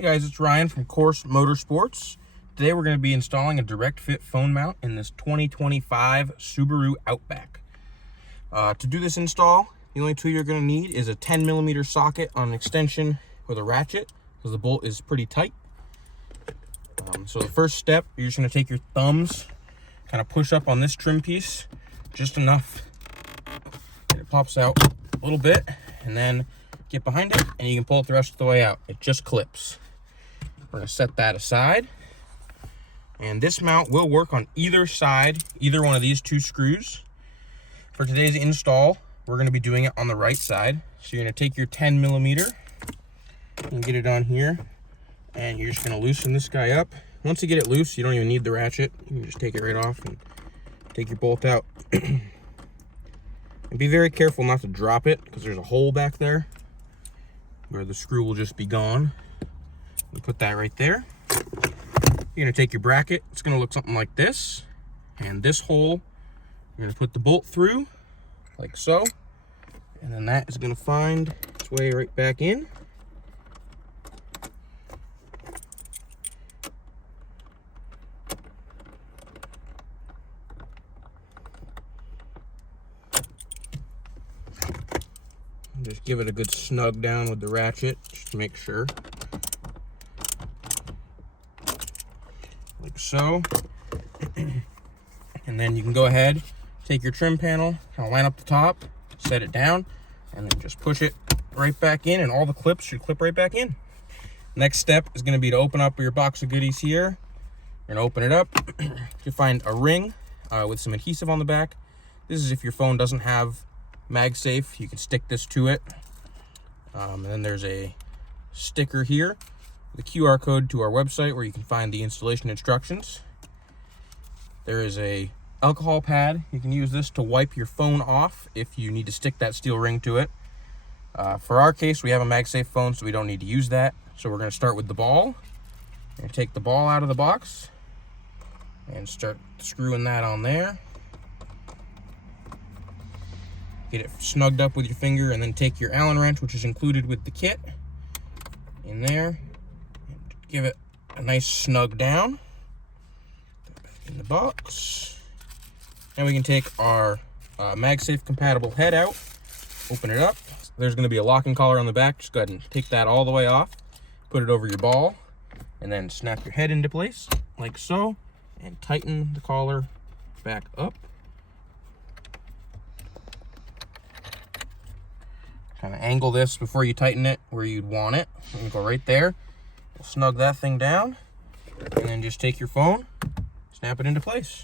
Hey guys, it's Ryan from Course Motorsports. Today we're going to be installing a direct fit phone mount in this 2025 Subaru Outback. To do this install, the only tool you're going to need is a 10mm socket on an extension with a ratchet, because the bolt is pretty tight. So the first step, you're just going to take your thumbs, kind of push up on this trim piece, just enough that it pops out a little bit, and then get behind it, and you can pull it the rest of the way out. It just clips. We're going to set that aside. And this mount will work on either side, either one of these two screws. For today's install, we're going to be doing it on the right side. So you're going to take your 10mm and get it on here. And you're just going to loosen this guy up. Once you get it loose, you don't even need the ratchet. You can just take it right off and take your bolt out. And be very careful not to drop it, because there's a hole back there where the screw will just be gone. You put that right there. You're going to take your bracket. It's going to look something like this. And this hole, you're going to put the bolt through, like so. And then that is going to find its way right back in. Just give it a good snug down with the ratchet, just to make sure. Like so. And then you can go ahead, take your trim panel, kind of line up the top, set it down, and then just push it right back in, and all the clips should clip right back in. Next step is going to be to open up your box of goodies here. You're going to open it up. You'll find a ring with some adhesive on the back. This is if your phone doesn't have MagSafe, you can stick this to it. And then there's a sticker here, the QR code to our website where you can find the installation instructions. There is a alcohol pad. You can use this to wipe your phone off if you need to stick that steel ring to it. For our case, we have a MagSafe phone, so we don't need to use that. So we're going to start with the ball. We're going to take the ball out of the box and start screwing that on there. Get it snugged up with your finger, and then take your Allen wrench, which is included with the kit, in there. And give it a nice snug down. Put it back in the box. And we can take our MagSafe compatible head out, open it up. There's going to be a locking collar on the back. Just go ahead and take that all the way off. Put it over your ball, and then snap your head into place, like so, and tighten the collar back up. Kind of angle this before you tighten it where you'd want it. I'm gonna go right there. We'll snug that thing down, and then just take your phone, snap it into place.